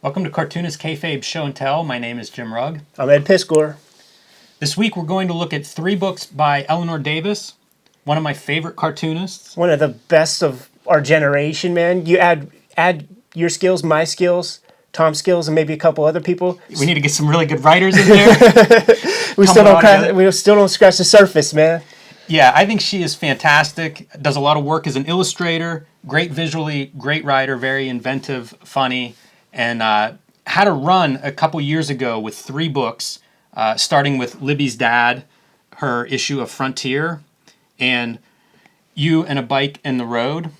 Welcome to Cartoonist Kayfabe Show and Tell. My name is Jim Rugg. I'm Ed Piscor. This week we're going to look at 3 books by Eleanor Davis, one of my favorite cartoonists. One of the best of our generation, man. You add your skills, my skills, Tom's skills, and maybe a couple other people. We need to get some really good writers in there. we still don't scratch the surface, man. Yeah, I think she is fantastic. Does a lot of work as an illustrator. Great visually, great writer, very inventive, funny, and had a run a couple years ago with 3 books, starting with Libby's Dad, her issue of Frontier, and You and a Bike and the Road.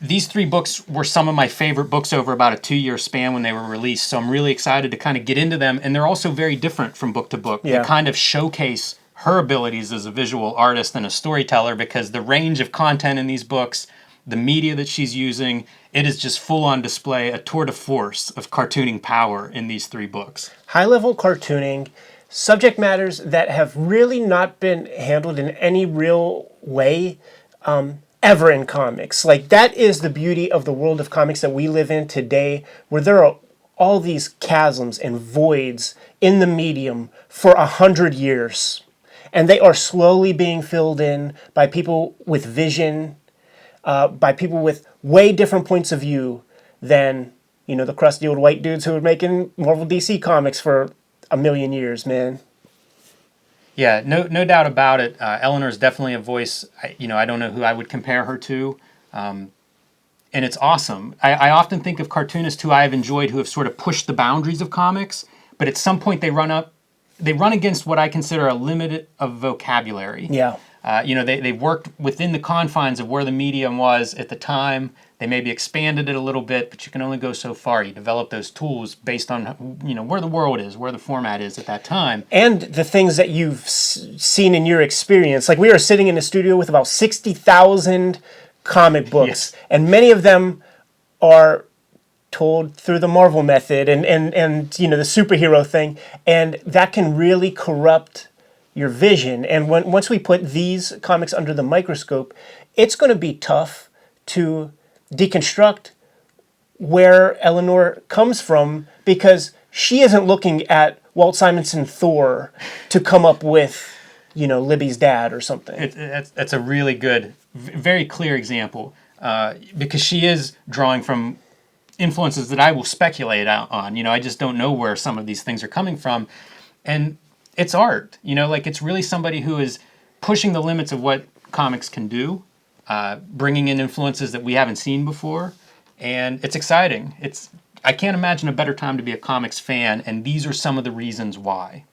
These 3 books were some of my favorite books over about a 2-year span when they were released, so I'm really excited to kind of get into them, and they're also very different from book to book. Yeah. They kind of showcase her abilities as a visual artist and a storyteller, because the range of content in these books, the media that she's using, it is just full on display, a tour de force of cartooning power in these 3 books. High-level cartooning, subject matters that have really not been handled in any real way ever in comics. Like, that is the beauty of the world of comics that we live in today, where there are all these chasms and voids in the medium for 100 years. And they are slowly being filled in by people with vision, by people with way different points of view than, the crusty old white dudes who were making Marvel DC comics for a million years, man. Yeah, no doubt about it. Eleanor is definitely a voice. I don't know who I would compare her to, and it's awesome. I often think of cartoonists who I have enjoyed who have sort of pushed the boundaries of comics, but at some point they run against what I consider a limit of vocabulary. Yeah. They've worked within the confines of where the medium was at the time. They maybe expanded it a little bit, but you can only go so far. You develop those tools based on where the world is, where the format is at that time. And the things that you've seen in your experience. Like, we are sitting in a studio with about 60,000 comic books, Yes. and many of them are told through the Marvel method and the superhero thing, and that can really corrupt your vision. And once we put these comics under the microscope, it's going to be tough to deconstruct where Eleanor comes from, because she isn't looking at Walt Simonson Thor to come up with, Libby's Dad or something. That's a really good, very clear example, because she is drawing from influences that I will speculate out on. I just don't know where some of these things are coming from. And it's art, it's really somebody who is pushing the limits of what comics can do, bringing in influences that we haven't seen before. And it's exciting. I can't imagine a better time to be a comics fan, and these are some of the reasons why.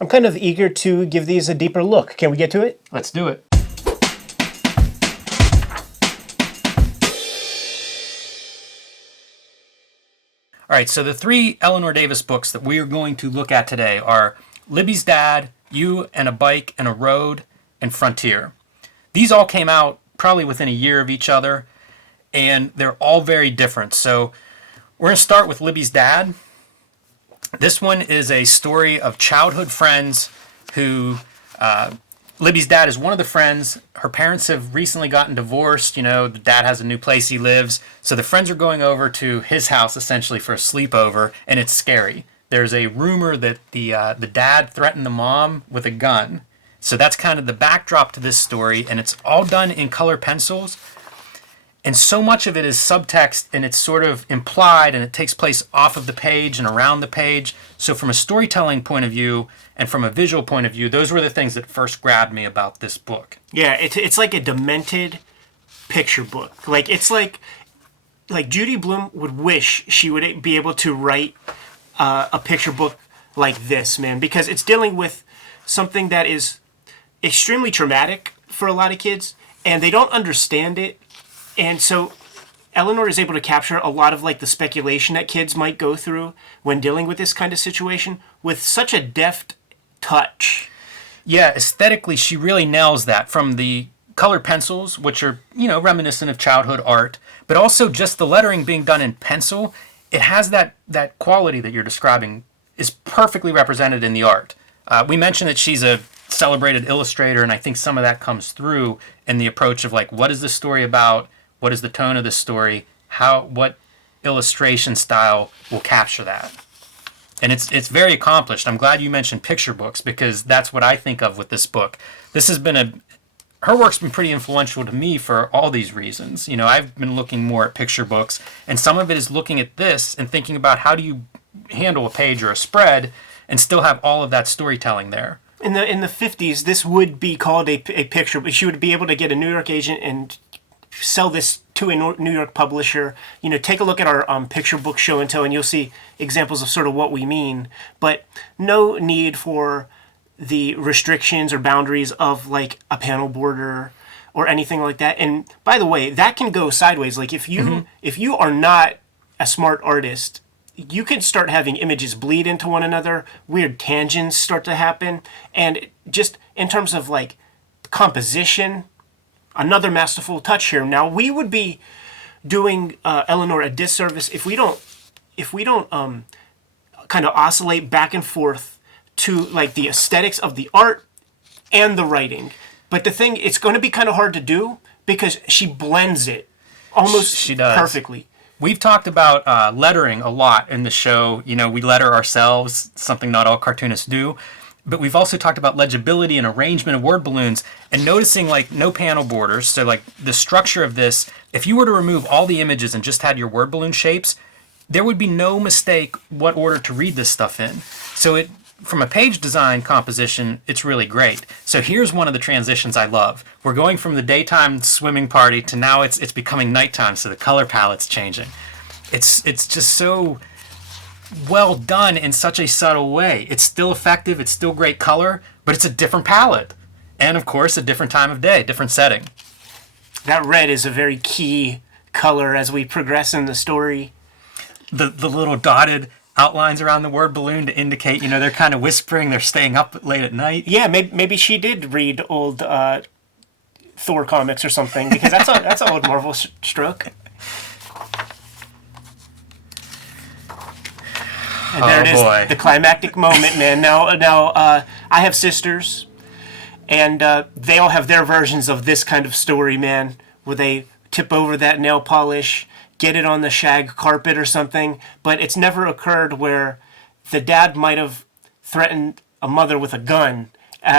I'm kind of eager to give these a deeper look. Can we get to it? Let's do it. All right, so the 3 Eleanor Davis books that we are going to look at today are Libby's Dad, You and a Bike and a Road, and Frontier. These all came out probably within a year of each other, and they're all very different. So we're going to start with Libby's Dad. This one is a story of childhood friends who... Libby's dad is one of the friends. Her parents have recently gotten divorced. The dad has a new place he lives. So the friends are going over to his house essentially for a sleepover, and it's scary. There's a rumor that the dad threatened the mom with a gun. So that's kind of the backdrop to this story, and it's all done in color pencils. And so much of it is subtext, and it's sort of implied, and it takes place off of the page and around the page. So from a storytelling point of view and from a visual point of view, those were the things that first grabbed me about this book. Yeah, it's like a demented picture book. Like, it's like Judy Blume would wish she would be able to write a picture book like this, man, because it's dealing with something that is extremely traumatic for a lot of kids, and they don't understand it. And so Eleanor is able to capture a lot of the speculation that kids might go through when dealing with this kind of situation with such a deft touch. Yeah, aesthetically, she really nails that, from the color pencils, which are, reminiscent of childhood art, but also just the lettering being done in pencil. It has that quality that you're describing is perfectly represented in the art. We mentioned that she's a celebrated illustrator, and I think some of that comes through in the approach of what is the story about? What is the tone of the story? What illustration style will capture that. And it's very accomplished. I'm glad you mentioned picture books, because that's what I think of with this book. This has been her work's been pretty influential to me for all these reasons. I've been looking more at picture books, and some of it is looking at this and thinking about how do you handle a page or a spread and still have all of that storytelling there. In the 50s, this would be called a picture, but she would be able to get a New York agent and sell this to a New York publisher. Take a look at our picture book show and tell, and you'll see examples of sort of what we mean. But no need for the restrictions or boundaries of like a panel border or anything like that. And by the way, that can go sideways. Like if you are not a smart artist, you can start having images bleed into one another, weird tangents start to happen, and just in terms of like composition, another masterful touch here. Now, we would be doing Eleanor a disservice if we don't kind of oscillate back and forth to like the aesthetics of the art and the writing. But the thing, it's going to be kind of hard to do because she blends it almost she does. Perfectly. We've talked about lettering a lot in the show. We letter ourselves, something not all cartoonists do. But we've also talked about legibility and arrangement of word balloons, and noticing like no panel borders. So like the structure of this, if you were to remove all the images and just had your word balloon shapes, there would be no mistake what order to read this stuff in. So from a page design composition, it's really great. So here's one of the transitions I love. We're going from the daytime swimming party to now it's becoming nighttime, so the color palette's changing. It's just so well done in such a subtle way. It's still effective, it's still great color, but it's a different palette. And of course, a different time of day, different setting. That red is a very key color as we progress in the story. The little dotted outlines around the word balloon to indicate, they're kind of whispering, they're staying up late at night. Yeah, maybe she did read old Thor comics or something, because that's an old Marvel stroke. And there it is, boy. The climactic moment, man. Now, I have sisters, and they all have their versions of this kind of story, man, where they tip over that nail polish, get it on the shag carpet or something, but it's never occurred where the dad might have threatened a mother with a gun,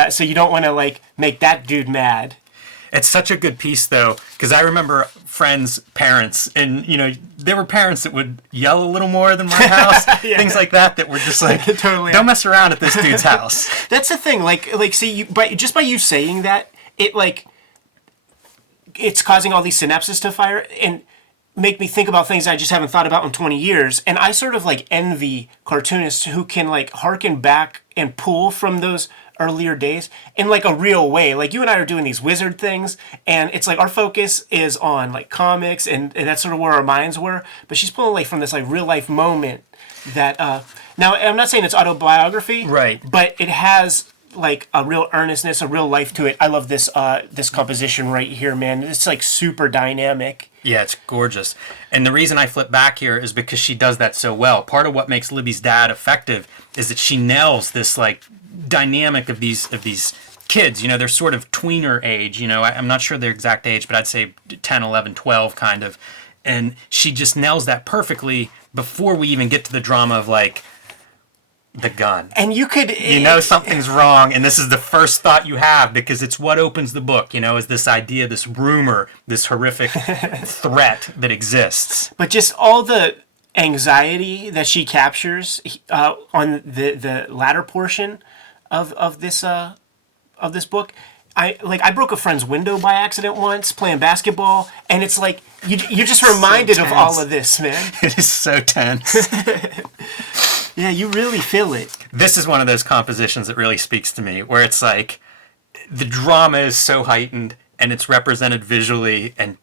so you don't want to like make that dude mad. It's such a good piece, though, because I remember friends' parents, and there were parents that would yell a little more than my house, Yeah. things like that were just like, Totally. Don't mess around at this dude's house. That's the thing, like see, just by you saying that, it's causing all these synapses to fire and make me think about things I just haven't thought about in 20 years. And I sort of like envy cartoonists who can like harken back and pull from those earlier days in like a real way. Like you and I are doing these wizard things, and it's like our focus is on like comics, and that's sort of where our minds were. But she's pulling like from this like real life moment that now I'm not saying it's autobiography, right? But it has like a real earnestness, a real life to it. I love this this composition right here, man. It's like super dynamic. Yeah, it's gorgeous. And the reason I flip back here is because she does that so well. Part of what makes Libby's dad effective is that she nails this like dynamic of these kids. They're sort of tweener age. I'm not sure their exact age, but I'd say 10, 11, 12 kind of. And she just nails that perfectly before we even get to the drama of like the gun. And you could... something's wrong, and this is the first thought you have, because it's what opens the book, is this idea, this rumor, this horrific threat that exists. But just all the anxiety that she captures on the latter portion of this book. I broke a friend's window by accident once playing basketball, and it's like you're just reminded so of all of this, man. It is so tense. Yeah, you really feel it. This is one of those compositions that really speaks to me, where it's like the drama is so heightened and it's represented visually, and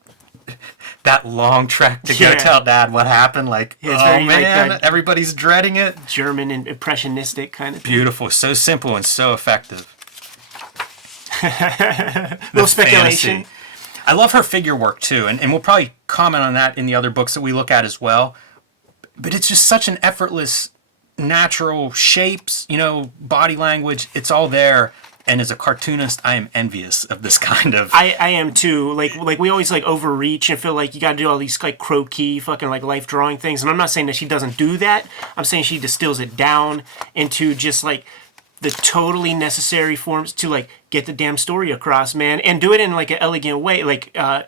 that long trek to go tell Dad what happened, like, it's very, man, like everybody's dreading it. German and impressionistic kind of thing. Beautiful, so simple and so effective. Little speculation. Fantasy. I love her figure work too, and we'll probably comment on that in the other books that we look at as well. But it's just such an effortless, natural shapes, body language, it's all there. And as a cartoonist, I am envious of this kind of. I am too. Like we always like overreach and feel like you got to do all these like croquis fucking like life drawing things. And I'm not saying that she doesn't do that. I'm saying she distills it down into just like the totally necessary forms to like get the damn story across, man, and do it in like an elegant way, like a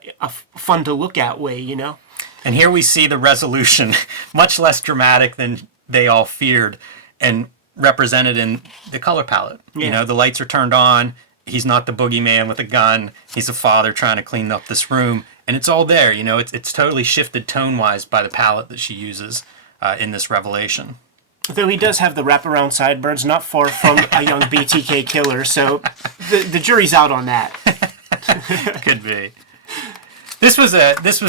fun to look at way, you know. And here we see the resolution, much less dramatic than they all feared, and represented in the color palette. Yeah. You know, the lights are turned on. He's not the boogeyman with a gun. He's a father trying to clean up this room. And it's all there. You know, it's totally shifted tone-wise by the palette that she uses in this revelation. Though he does have the wraparound sideburns, not far from a young BTK killer, so the jury's out on that. Could be. This was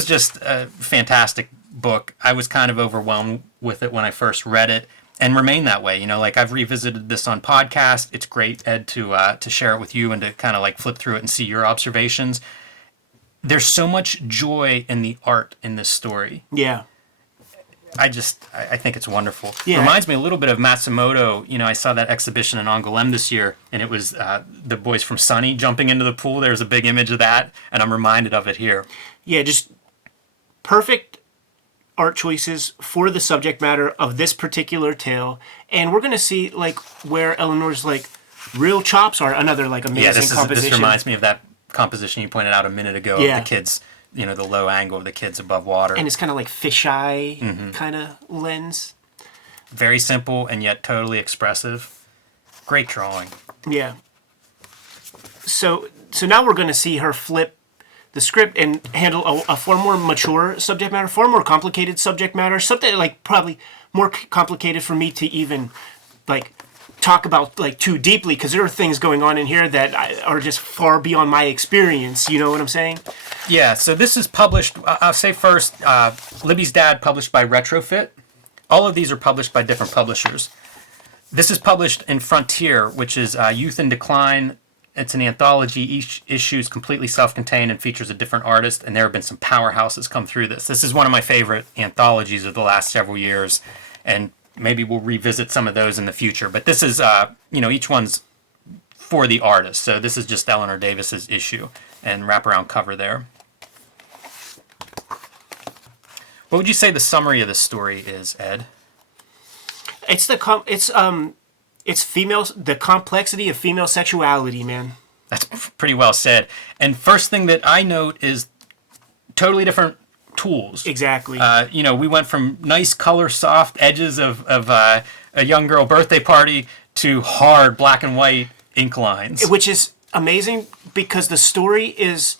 just a fantastic book. I was kind of overwhelmed with it when I first read it, and remain that way. You know, like I've revisited this on podcast. It's great, Ed, to share it with you and to kind of like flip through it and see your observations. There's so much joy in the art in this story. Yeah. I think it's wonderful. Yeah. It reminds me a little bit of Matsumoto. You know, I saw that exhibition in Angoulême this year, and it was the boys from Sunny jumping into the pool. There's a big image of that, and I'm reminded of it here. Yeah, just perfect art choices for the subject matter of this particular tale. And we're going to see, like, where Eleanor's, like, real chops are. Another, like, amazing composition. This reminds me of that composition you pointed out a minute ago of the kids, you know, the low angle of the kids above water. And it's kind of like fisheye kind of lens. Very simple and yet totally expressive. Great drawing. Yeah. So now we're going to see her flip the script and handle a far more mature subject matter, far more complicated subject matter, something like probably more complicated for me to even like talk about like too deeply, because there are things going on in here that are just far beyond my experience. You know what I'm saying? Yeah. So this is published. I'll say first, Libby's Dad, published by Retrofit. All of these are published by different publishers. This is published in Frontier, which is Youth in Decline. It's an anthology. Each issue is completely self-contained and features a different artist, and there have been some powerhouses come through this. This is one of my favorite anthologies of the last several years, and maybe we'll revisit some of those in the future. But this is, each one's for the artist. So this is just Eleanor Davis's issue and wraparound cover there. What would you say the summary of this story is, Ed? It's the complexity of female sexuality, man. That's pretty well said. And first thing that I note is totally different tools. Exactly. We went from nice color, soft edges of a young girl birthday party to hard black and white ink lines. Which is amazing because the story is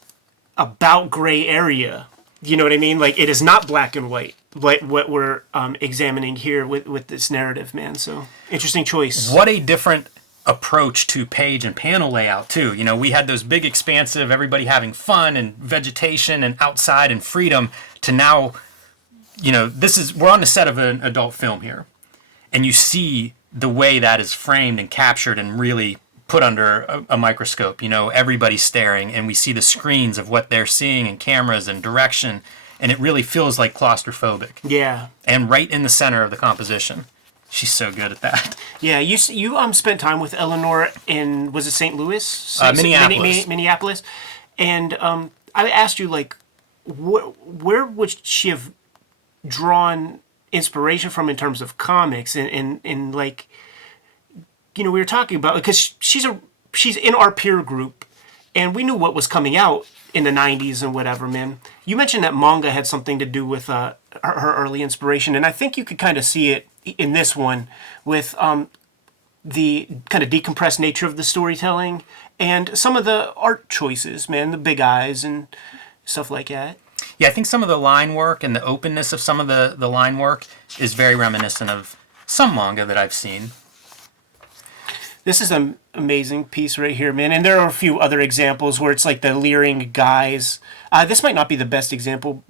about gray area. You know what I mean? Like, it is not black and white, like what we're examining here with this narrative, man. So, interesting choice. What a different approach to page and panel layout, too. You know, we had those big, expansive, everybody having fun and vegetation and outside and freedom, to now, you know, we're on the set of an adult film here. And you see the way that is framed and captured and really put under a microscope. You know, everybody's staring, and we see the screens of what they're seeing and cameras and direction, and it really feels like claustrophobic. Yeah. And right in the center of the composition. She's so good at that. Yeah, you spent time with Eleanor in, was it St. Louis? Minneapolis. Minneapolis. And I asked you, like, where would she have drawn inspiration from in terms of comics and like, you know, we were talking about, because she's in our peer group, and we knew what was coming out in the 90s and whatever, man. You mentioned that manga had something to do with her early inspiration, and I think you could kind of see it in this one with the kind of decompressed nature of the storytelling and some of the art choices, man, the big eyes and stuff like that. Yeah, I think some of the line work and the openness of some of the line work is very reminiscent of some manga that I've seen. This is an amazing piece right here, man. And there are a few other examples where it's like the leering guys. This might not be the best example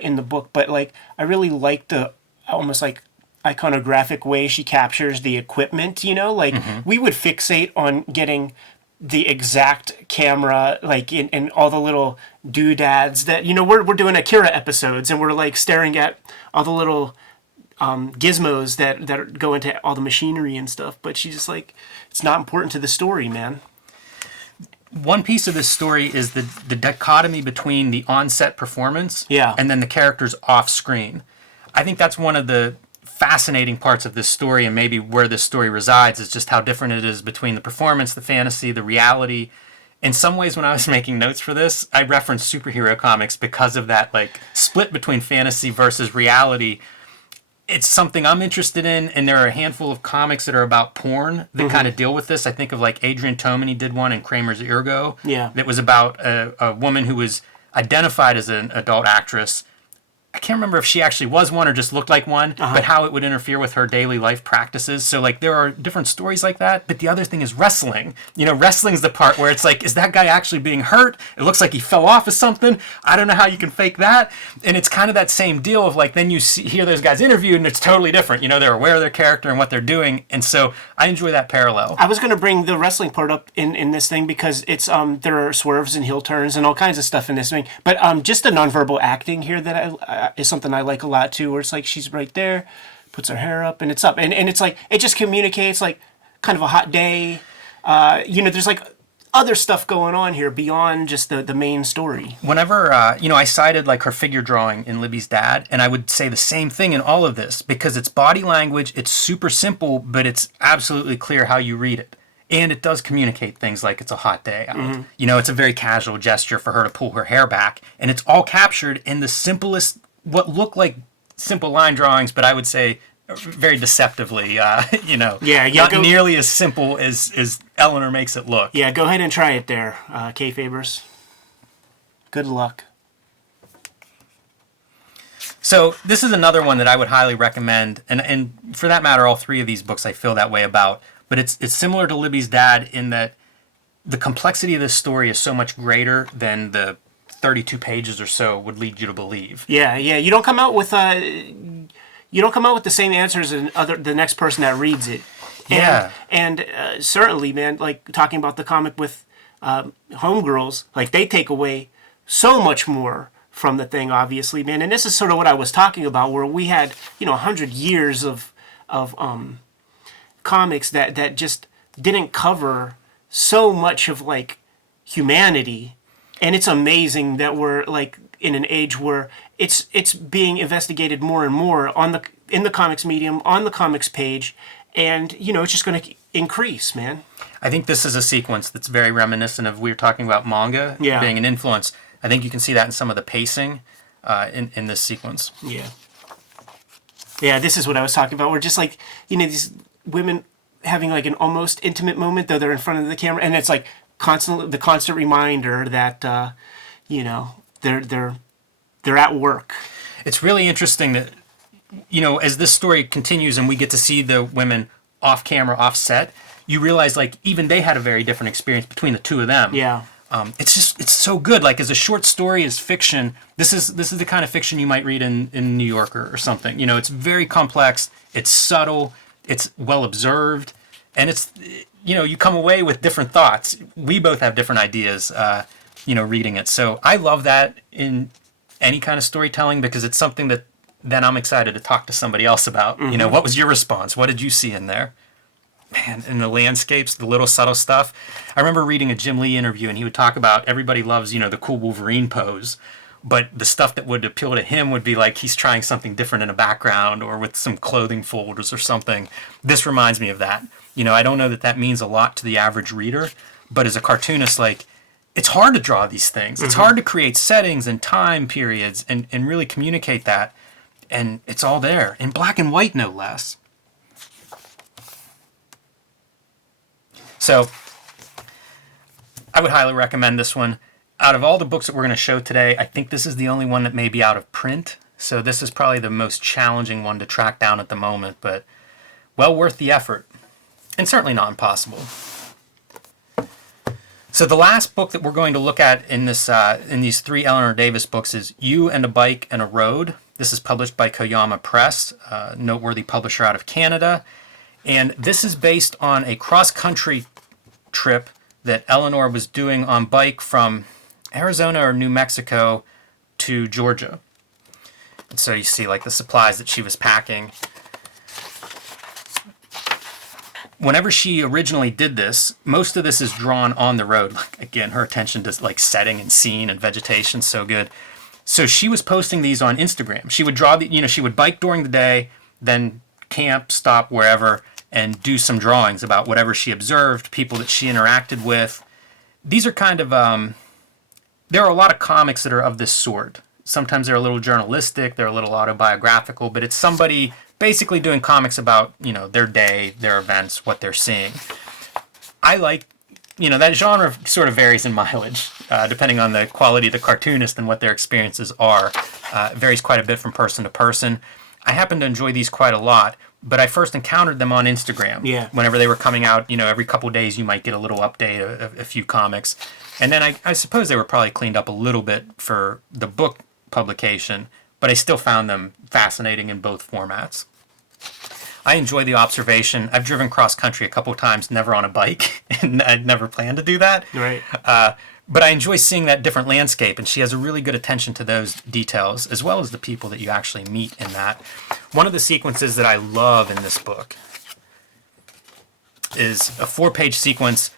in the book, but like I really like the almost like iconographic way she captures the equipment, you know? Like we would fixate on getting the exact camera, like in all the little doodads that, you know, we're doing Akira episodes and we're like staring at all the little gizmos that go into all the machinery and stuff, but she's just like, it's not important to the story, man. one piece of this story is the dichotomy between the on-set performance and then the characters off-screen. I think that's one of the fascinating parts of this story, and maybe where this story resides, is just how different it is between the performance, the fantasy, the reality. In some ways, when I was making notes for this, I referenced superhero comics because of that like split between fantasy versus reality. It's something I'm interested in, and there are a handful of comics that are about porn that kind of deal with this. I think of like Adrian Tomine did one in Kramer's Ergo that was about a woman who was identified as an adult actress. I can't remember if she actually was one or just looked like one, but how it would interfere with her daily life practices. So, like, there are different stories like that. But the other thing is wrestling. You know, wrestling's the part where it's like, is that guy actually being hurt? It looks like he fell off of something. I don't know how you can fake that. And it's kind of that same deal of, like, then you hear those guys interviewed, and it's totally different. You know, they're aware of their character and what they're doing. And so I enjoy that parallel. I was going to bring the wrestling part up in this thing because it's there are swerves and heel turns and all kinds of stuff in this thing. But just the nonverbal acting here that is something I like a lot too, where it's like she's right there, puts her hair up, and it's up. And it's like, it just communicates like kind of a hot day. There's like other stuff going on here beyond just the main story. Whenever, I cited like her figure drawing in Libby's Dad, and I would say the same thing in all of this because it's body language, it's super simple, but it's absolutely clear how you read it. And it does communicate things like it's a hot day out. You know, it's a very casual gesture for her to pull her hair back, and it's all captured in the simplest, what look like simple line drawings, but I would say very deceptively, not nearly as simple as Eleanor makes it look. Yeah, go ahead and try it there, Kayfabers. Good luck. So this is another one that I would highly recommend, and for that matter, all three of these books I feel that way about. But it's similar to Libby's Dad in that the complexity of this story is so much greater than the 32 pages or so would lead you to believe. Yeah. You don't come out with the same answers as the next person that reads it. And certainly, man, like talking about the comic with Homegirls, like they take away so much more from the thing, obviously, man. And this is sort of what I was talking about, where we had 100 years of comics that just didn't cover so much of like humanity. And it's amazing that we're like in an age where it's being investigated more and more in the comics medium, on the comics page, and it's just going to increase, man. I think this is a sequence that's very reminiscent of, we were talking about manga being an influence. I think you can see that in some of the pacing in this sequence. Yeah, this is what I was talking about. We're just like, these women having like an almost intimate moment, though they're in front of the camera, and it's like the constant reminder that they're at work. It's really interesting that as this story continues and we get to see the women off camera, off set, you realize like even they had a very different experience between the two of them. It's so good. Like as a short story, as fiction, this is the kind of fiction you might read in New Yorker or something. It's very complex, it's subtle, it's well observed, and it's you come away with different thoughts. We both have different ideas, reading it. So I love that in any kind of storytelling because it's something that then I'm excited to talk to somebody else about. What was your response? What did you see in there? Man, in the landscapes, the little subtle stuff. I remember reading a Jim Lee interview, and he would talk about everybody loves, the cool Wolverine pose. But the stuff that would appeal to him would be like he's trying something different in a background or with some clothing folders or something. This reminds me of that. I don't know that means a lot to the average reader, but as a cartoonist, like, it's hard to draw these things. It's hard to create settings and time periods and really communicate that. And it's all there, in black and white, no less. So, I would highly recommend this one. Out of all the books that we're going to show today, I think this is the only one that may be out of print. So this is probably the most challenging one to track down at the moment, but well worth the effort. And certainly not impossible. So the last book that we're going to look at in these three Eleanor Davis books is You and a Bike and a Road. This is published by Koyama Press, a noteworthy publisher out of Canada. And this is based on a cross-country trip that Eleanor was doing on bike from Arizona or New Mexico to Georgia. And so you see like the supplies that she was packing. whenever she originally did this, most of this is drawn on the road. Like, again, her attention to like setting and scene and vegetation so good. So she was posting these on Instagram. She would draw she would bike during the day, then camp, stop wherever, and do some drawings about whatever she observed, people that she interacted with. These are kind of, there are a lot of comics that are of this sort. Sometimes they're a little journalistic, they're a little autobiographical, but it's somebody basically doing comics about, their day, their events, what they're seeing. I like, that genre sort of varies in mileage, depending on the quality of the cartoonist and what their experiences are. It varies quite a bit from person to person. I happen to enjoy these quite a lot, but I first encountered them on Instagram. Yeah. Whenever they were coming out, every couple of days you might get a little update, a few comics. And then I suppose they were probably cleaned up a little bit for the book publication, but I still found them fascinating in both formats. I enjoy the observation. I've driven cross country a couple of times, never on a bike, and I'd never planned to do that. Right. But I enjoy seeing that different landscape, and she has a really good attention to those details, as well as the people that you actually meet in that. One of the sequences that I love in this book is a 4-page sequence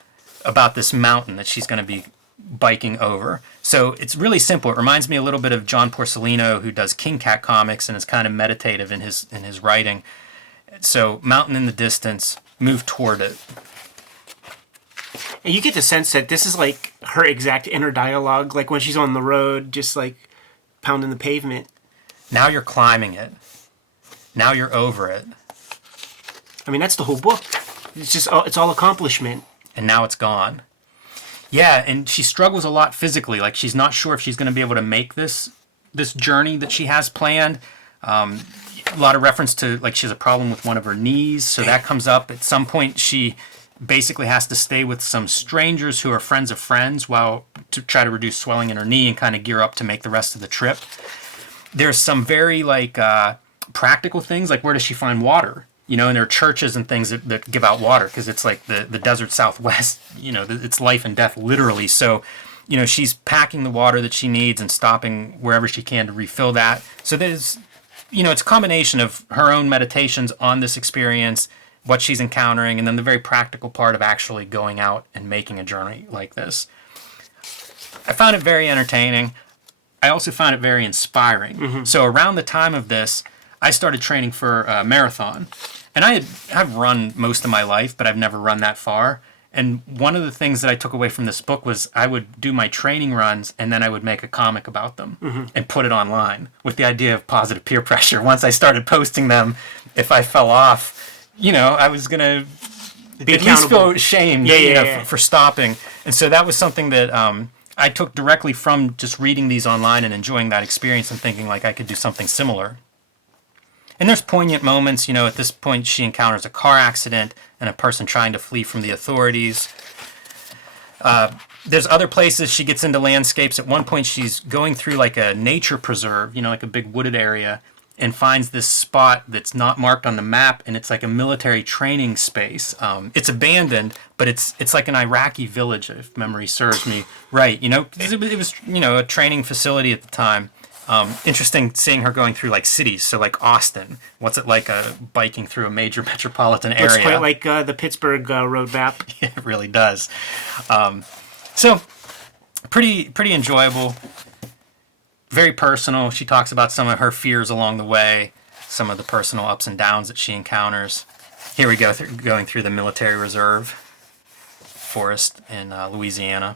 about this mountain that she's going to be biking over. So it's really simple. It reminds me a little bit of John Porcellino, who does King Cat comics and is kind of meditative in his writing. So mountain in the distance, move toward it. And you get the sense that this is like her exact inner dialogue, like when she's on the road, just like pounding the pavement. Now you're climbing it. Now you're over it. I mean, that's the whole book. It's all accomplishment. And now it's gone. Yeah, and she struggles a lot physically. Like, she's not sure if she's going to be able to make this journey that she has planned. A lot of reference to, like, she has a problem with one of her knees, so that comes up. At some point, she basically has to stay with some strangers who are friends of friends to try to reduce swelling in her knee and kind of gear up to make the rest of the trip. There's some very, practical things, like where does she find water? And there are churches and things that give out water, because it's like the desert Southwest, it's life and death literally. So, she's packing the water that she needs and stopping wherever she can to refill that. So there's, it's a combination of her own meditations on this experience, what she's encountering, and then the very practical part of actually going out and making a journey like this. I found it very entertaining. I also found it very inspiring. Mm-hmm. So around the time of this, I started training for a marathon. And I've run most of my life, but I've never run that far. And one of the things that I took away from this book was I would do my training runs, and then I would make a comic about them and put it online with the idea of positive peer pressure. Once I started posting them, if I fell off, I was going to at least feel shamed for stopping. And so that was something that I took directly from just reading these online and enjoying that experience and thinking like I could do something similar. And there's poignant moments, at this point she encounters a car accident and a person trying to flee from the authorities. There's other places she gets into landscapes. At one point she's going through like a nature preserve, like a big wooded area, and finds this spot that's not marked on the map, and it's like a military training space. It's abandoned, but it's like an Iraqi village, if memory serves me right. It was a training facility at the time. Interesting seeing her going through like cities, so like Austin. What's it like biking through a major metropolitan area? It's quite like the Pittsburgh road map. Yeah, it really does. So pretty enjoyable. Very personal. She talks about some of her fears along the way, some of the personal ups and downs that she encounters. Here we go, going through the military reserve forest in Louisiana.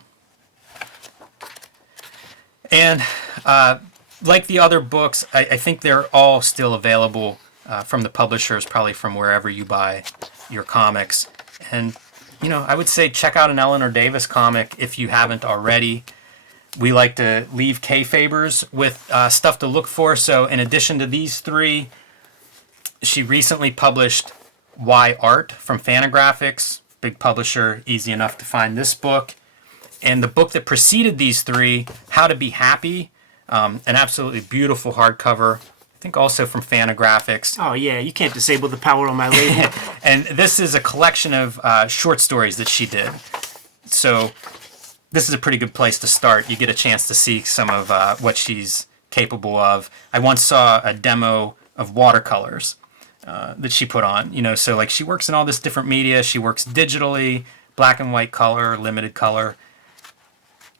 And like the other books, I think they're all still available from the publishers, probably from wherever you buy your comics. And, I would say check out an Eleanor Davis comic if you haven't already. We like to leave Kayfabers with stuff to look for. So in addition to these 3, she recently published Why Art from Fantagraphics, big publisher, easy enough to find this book. And the book that preceded these 3, How to Be Happy, an absolutely beautiful hardcover, I think also from Fantagraphics. Oh yeah, you can't disable the power on my label. And this is a collection of short stories that she did. So this is a pretty good place to start. You get a chance to see some of what she's capable of. I once saw a demo of watercolors. that she put on. You know, so like she works in all this different media. She works digitally, black and white color, limited color.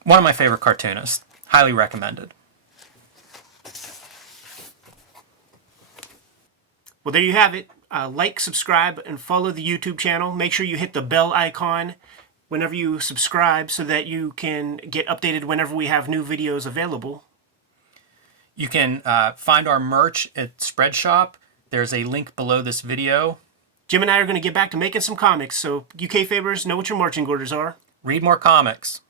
One of my favorite cartoonists. Highly recommended. Well, there you have it. Like, subscribe, and follow the YouTube channel. Make sure you hit the bell icon whenever you subscribe so that you can get updated whenever we have new videos available. You can find our merch at Spreadshop. There's a link below this video. Jim and I are going to get back to making some comics, so you Kayfabers know what your marching orders are. Read more comics.